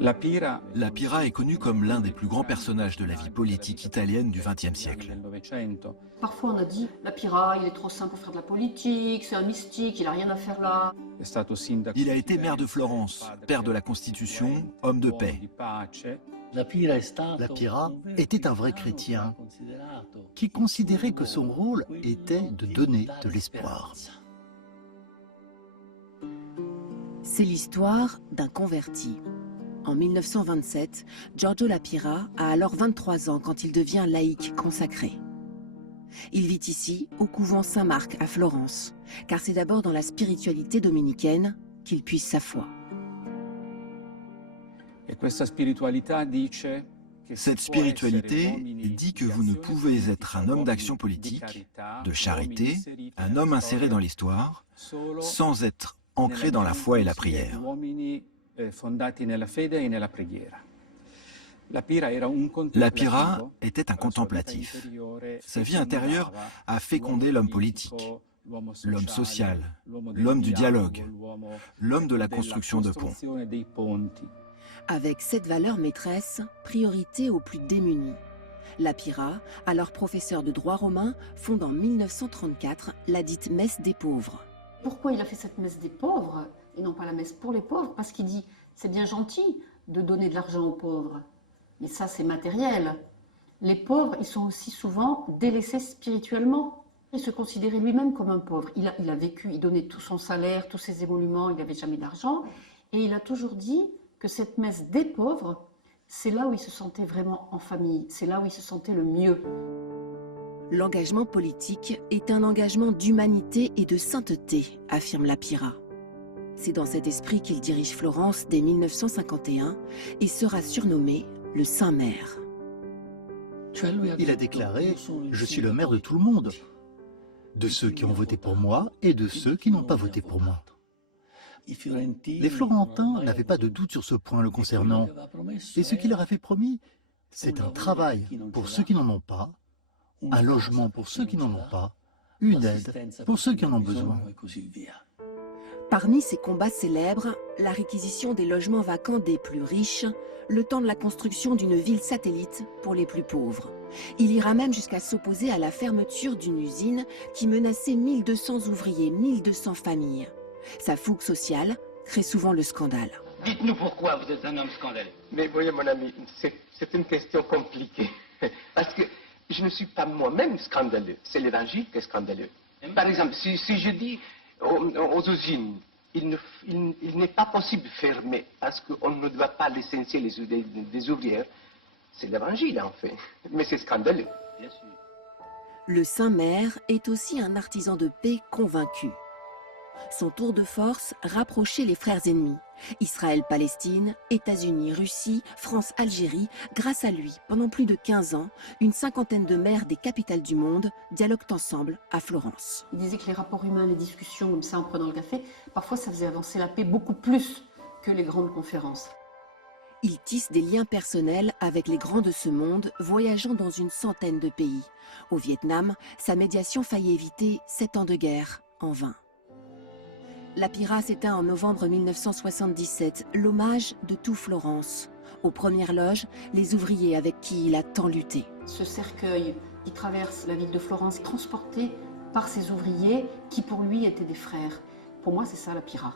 La Pira est connue comme l'un des plus grands personnages de la vie politique italienne du XXe siècle. Parfois on a dit, la Pira, il est trop simple pour faire de la politique, c'est un mystique, il n'a rien à faire là. Il a été maire de Florence, père de la Constitution, homme de paix. La Pira était un vrai chrétien qui considérait que son rôle était de donner de l'espoir. C'est l'histoire d'un converti. En 1927, Giorgio La Pira a alors 23 ans quand il devient laïc consacré. Il vit ici, au couvent Saint-Marc à Florence, car c'est d'abord dans la spiritualité dominicaine qu'il puise sa foi. Cette spiritualité dit que vous ne pouvez être un homme d'action politique, de charité, un homme inséré dans l'histoire, sans être ancré dans la foi et la prière. La Pira était un contemplatif. Sa vie intérieure a fécondé l'homme politique, l'homme social, l'homme du dialogue, l'homme de la construction de ponts. Avec cette valeur maîtresse, priorité aux plus démunis. La Pira, alors professeur de droit romain, fonde en 1934 la dite messe des pauvres. Pourquoi il a fait cette messe des pauvres et non pas la messe pour les pauvres? Parce qu'il dit, c'est bien gentil de donner de l'argent aux pauvres, mais ça c'est matériel. Les pauvres, ils sont aussi souvent délaissés spirituellement. Il se considérait lui-même comme un pauvre. Il a vécu, il donnait tout son salaire, tous ses émoluments, il n'avait jamais d'argent. Et il a toujours dit que cette messe des pauvres, c'est là où il se sentait vraiment en famille, c'est là où il se sentait le mieux. L'engagement politique est un engagement d'humanité et de sainteté, affirme La Pira. C'est dans cet esprit qu'il dirige Florence dès 1951 et sera surnommé le Saint-Maire. Il a déclaré « Je suis le maire de tout le monde, de ceux qui ont voté pour moi et de ceux qui n'ont pas voté pour moi ». Les Florentins n'avaient pas de doute sur ce point le concernant. Et ce qu'il leur a fait promis, c'est un travail pour ceux qui n'en ont pas, un logement pour ceux qui n'en ont pas, une aide pour ceux qui en ont besoin. Parmi ces combats célèbres, la réquisition des logements vacants des plus riches, le temps de la construction d'une ville satellite pour les plus pauvres. Il ira même jusqu'à s'opposer à la fermeture d'une usine qui menaçait 1200 ouvriers, 1200 familles. Sa fougue sociale crée souvent le scandale. Dites-nous pourquoi vous êtes un homme scandaleux. Mais voyez mon ami, c'est une question compliquée. Parce que je ne suis pas moi-même scandaleux, c'est l'évangile qui est scandaleux. Par exemple, si je dis aux usines, il n'est pas possible de fermer parce qu'on ne doit pas licencier des ouvrières, c'est l'évangile en fait, mais c'est scandaleux. Bien sûr. Le Saint-Maire est aussi un artisan de paix convaincu. Son tour de force, rapprocher les frères ennemis. Israël-Palestine, États-Unis, Russie, France-Algérie. Grâce à lui, pendant plus de 15 ans, une cinquantaine de maires des capitales du monde dialoguent ensemble à Florence. Il disait que les rapports humains, les discussions comme ça en prenant le café, parfois ça faisait avancer la paix beaucoup plus que les grandes conférences. Il tisse des liens personnels avec les grands de ce monde, voyageant dans une centaine de pays. Au Vietnam, sa médiation faillit éviter 7 ans de guerre, en vain. La Pira s'éteint en novembre 1977, l'hommage de tout Florence. Aux premières loges, les ouvriers avec qui il a tant lutté. Ce cercueil qui traverse la ville de Florence, transporté par ces ouvriers qui pour lui étaient des frères. Pour moi, c'est ça la Pira.